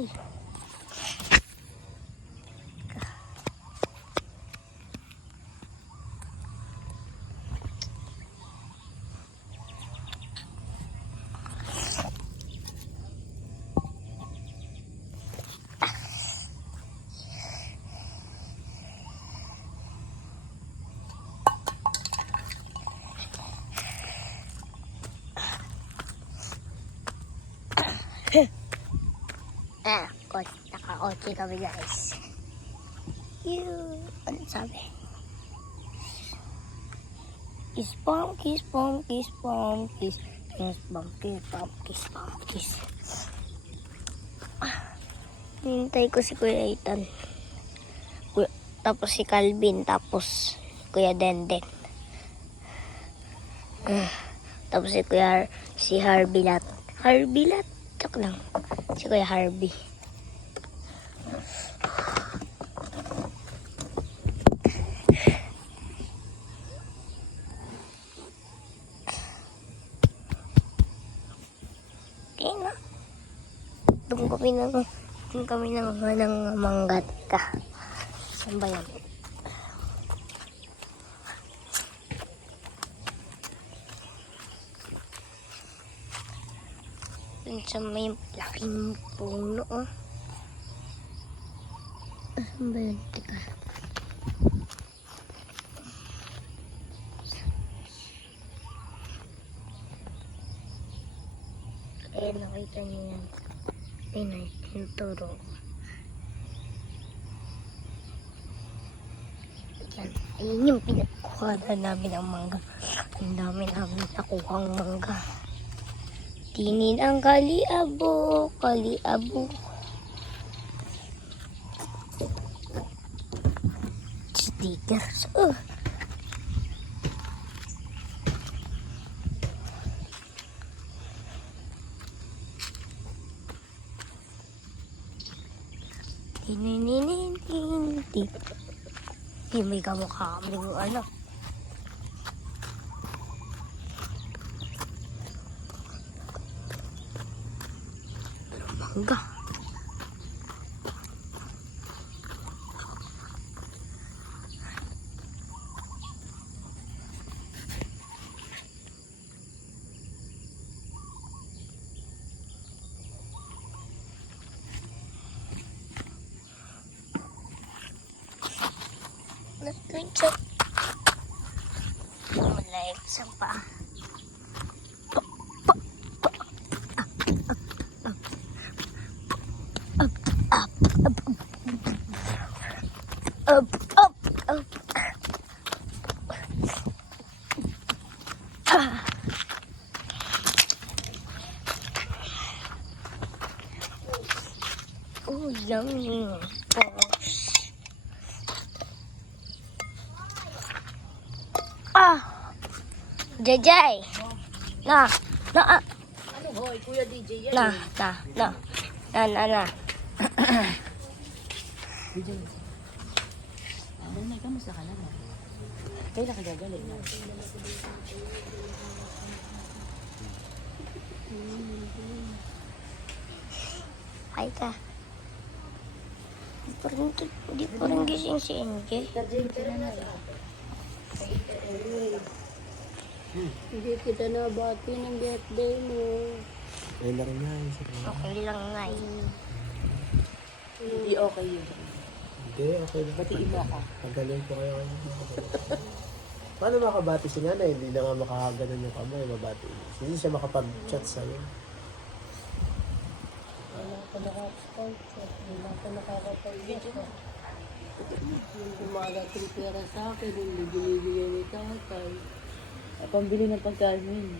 Uy. Naka-OT kami guys. Ano sabi? Kiss bump, kiss bump, kiss bump, kiss bump, kiss bump, kiss bump, kiss. Hintay ko si Kuya Ethan. Tapos si Calvin, tapos Kuya Denden. Tapos si Harvey Lat. Harvey Lat? Chok lang. Si Kuya Harvey. Okay na. Doon kami ng manggat ka. Saan ba yan? Doon sa may laking puno. Saan ba yan? Teka. Ayan, nakita niyo yan. Ayun, yung turo. Yan. Ayun yung pinakuha namin ang mangga. Ang dami namin nakuhang mangga. Tinin ang kaliabo, kaliabo. Stickers. Tinin. May kamukha kami ng ano. Mangga. Nag-tweet. Malay sa pa. Up. Oh, yummy. Jajay. Na. Ano hoy, Kuya DJ yan. Na. DJ. May kamusta ka na? Kailan ka gagaling na? Hi ka. Di pa rin gising si Inge. Hindi kita nabati ng birthday mo. Okay lang nga. Okay lang nga eh. Hindi okay yun. Hindi, okay lang. Batiin mo ako. Magaling po kayo. Paano makabati si nanay? Hindi na nga makakaganon yung kamay, mabati. Hindi siya makapag-chat sa'yo. Wala ka nakapag-chat. Wala ka nakakapag-chat. Yung kumagating pera sa akin, hindi binibigay ni tatay. Pambili ng pagkain.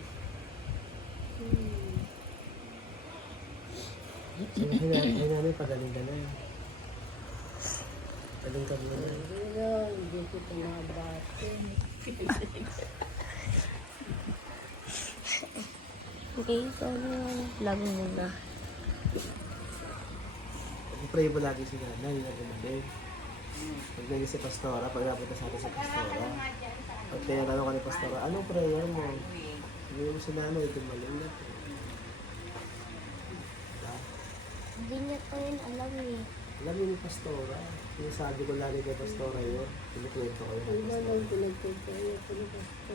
Ay nanay, pagaling ka na. Galing ka muna. Hindi kita nabati. Okay, so lang muna. I-pray mo lagi si nanay na gumaling. Pag naging si Pastora, pag napunta sa atin si Pastora, pag tinatanong ka ni Pastora, anong prayer mo? Sabi mo si nanay, gumaling na. Hindi niya pa yun alam eh. Alam niyo ni Pastora. Sinasabi ko lagi kay Pastora yun. Pinikwento ko yun. kay Ang Pastora. lang pinagpapaya ko na basta.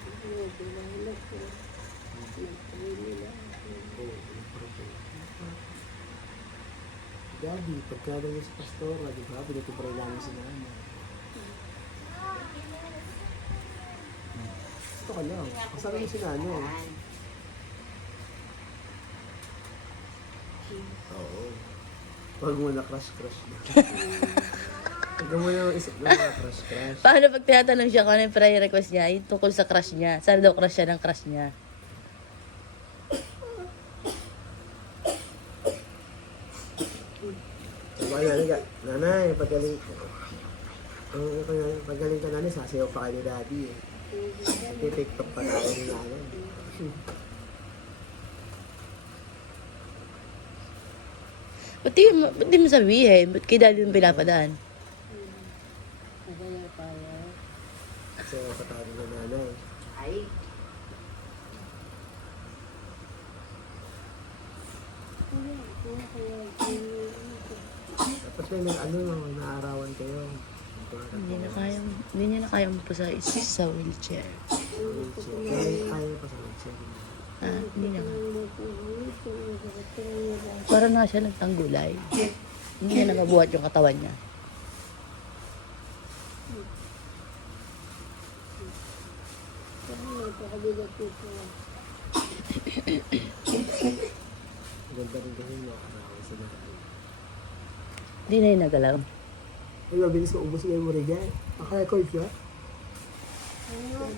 Hindi, pinahilap ko. Nagpawin nila. Oo, pinikwento. Gabi, pagka niyo si Pastora, di ba? Pinitipray namin si Nana. Ito ka lang. Kasama niyo si Nana eh. Oo. Huwag mo na crush-crush na. Huwag mo na isip na mga crush-crush. Paano pag tinatanong siya kung ano yung prayer request niya, yung tungkol sa crush niya? Saan daw crush siya ng crush niya? Pagaling ka, nanay, pagaling ka. Pagaling ka nanay, sasayaw pa kayo ni daddy eh. Nagtitiktok pa tayo ni nanay. Ba't di mo sabihin? Ba't kay daddy mo pinapadaan? Sasayaw pa tayo ni nanay. Tapos may naarawan kayo. Hindi niya na kayang po sa wheelchair. Kaya pa sa wheelchair. Hindi na. Parang nga siya nagtanggulay. Hindi niya nakabuhat yung katawan niya. Ganda rin kasi yung naarawan sa nanay. Hindi na yung nagalaw. Ay, mabilis ko ubos ngayon mo rin yan. Makarecord ka?